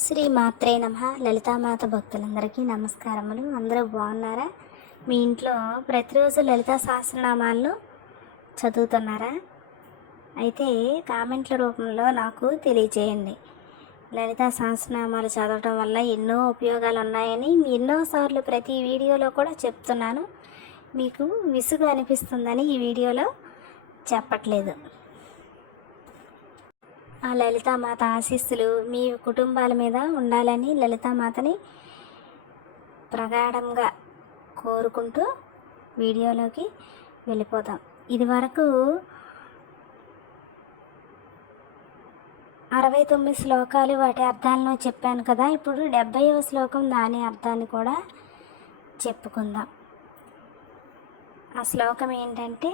శ్రీ మాత్రే నమః. లలితామాత భక్తులందరికీ నమస్కారములు. అందరూ బాగున్నారా? మీ ఇంట్లో ప్రతిరోజు లలితా సహస్రనామాలను చదువుతున్నారా? అయితే కామెంట్ల రూపంలో నాకు తెలియజేయండి. లలితా సహస్రనామాలు చదవటం వల్ల ఎన్నో ఉపయోగాలు ఉన్నాయని ఎన్నోసార్లు ప్రతి వీడియోలో కూడా చెప్తున్నాను. మీకు విసుగు అనిపిస్తుందని ఈ వీడియోలో చెప్పట్లేదు. ఆ లలితామాత ఆశీస్సులు మీ కుటుంబాల మీద ఉండాలని లలితామాతని ప్రగాఢంగా కోరుకుంటూ వీడియోలోకి వెళ్ళిపోతాం. ఇది వరకు 69 శ్లోకాలు వాటి అర్థాలను చెప్పాను కదా. ఇప్పుడు 70వ శ్లోకం దాని అర్థాన్ని కూడా చెప్పుకుందాం. ఆ శ్లోకం ఏంటంటే,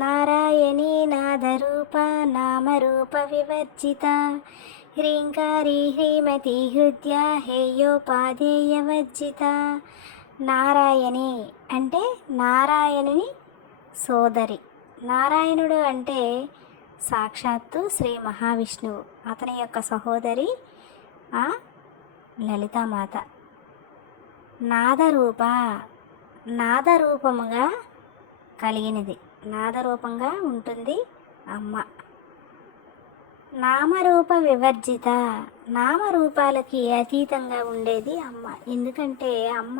నారాయణీ నాదరూప నామరూప వివర్జిత హ్రీంకారీ హ్రీమతి హృద్య హేయోపాధేయవర్జిత. నారాయణి అంటే నారాయణుని సోదరి. నారాయణుడు అంటే సాక్షాత్తు శ్రీ మహావిష్ణువు. అతని యొక్క సహోదరి ఆ లలితామాత. నాదరూప నాదరూపముగా కలిగినది, నాదరూపంగా ఉంటుంది అమ్మ. నామరూప వివర్జిత, నామరూపాలకి అతీతంగా ఉండేది అమ్మ. ఎందుకంటే అమ్మ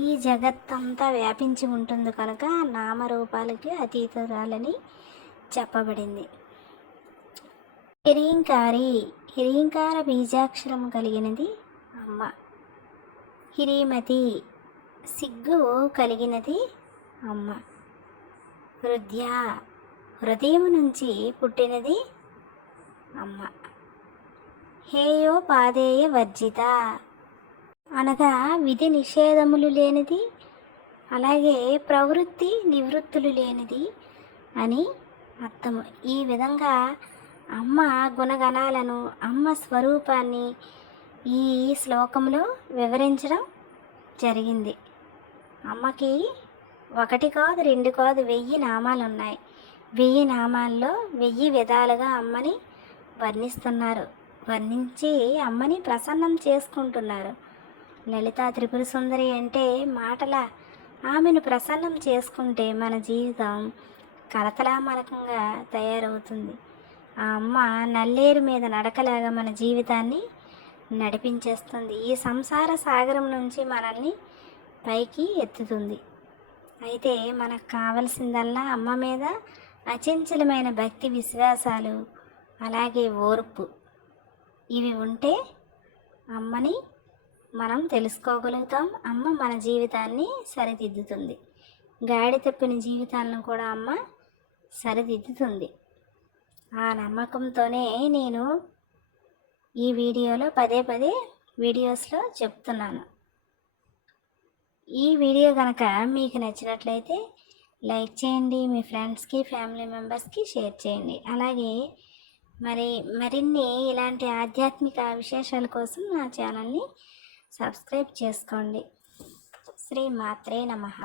ఈ జగత్తంతా వ్యాపించి ఉంటుంది కనుక నామరూపాలకి అతీతురాలని చెప్పబడింది. హ్రీంకారి, హ్రీంకార బీజాక్షరం కలిగినది అమ్మ. హ్రీమతి, సిగ్గు కలిగినది అమ్మ. హృదయ, హృదయం నుంచి పుట్టినది అమ్మ. హేయోపాధేయ వర్జిత అనగా విధి నిషేధములు లేనిది, అలాగే ప్రవృత్తి నివృత్తులు లేనిది అని అర్థము. ఈ విధంగా అమ్మ గుణగణాలను, అమ్మ స్వరూపాన్ని ఈ శ్లోకంలో వివరించడం జరిగింది. అమ్మకి 1 కాదు 2 కాదు 1000 నామాలు ఉన్నాయి. 1000 నామాల్లో 1000 విధాలుగా అమ్మని వర్ణిస్తున్నారు. వర్ణించి అమ్మని ప్రసన్నం చేసుకుంటున్నారు. లలితా త్రిపుర సుందరి అంటే మాటల, ఆమెను ప్రసన్నం చేసుకుంటే మన జీవితం కలతలామలకంగా తయారవుతుంది. ఆ అమ్మ నల్లేరు మీద నడకలాగా మన జీవితాన్ని నడిపించేస్తుంది. ఈ సంసార సాగరం నుంచి మనల్ని పైకి ఎత్తుతుంది. అయితే మనకు కావలసిందల్లా అమ్మ మీద అచంచలమైన భక్తి విశ్వాసాలు, అలాగే ఓర్పు. ఇవి ఉంటే అమ్మని మనం తెలుసుకోగలుగుతాం. అమ్మ మన జీవితాన్ని సరిదిద్దుతుంది. గాడి తప్పిన జీవితాలను కూడా అమ్మ సరిదిద్దుతుంది. ఆ నమ్మకంతోనే నేను ఈ వీడియోలో పదే వీడియోస్లో చెప్తున్నాను. ఈ వీడియో కనుక మీకు నచ్చినట్లయితే లైక్ చేయండి, మీ ఫ్రెండ్స్కి ఫ్యామిలీ మెంబర్స్కి షేర్ చేయండి. అలాగే మరిన్ని ఇలాంటి ఆధ్యాత్మిక విశేషాల కోసం నా ఛానల్ని సబ్స్క్రైబ్ చేసుకోండి. శ్రీ మాత్రే నమః.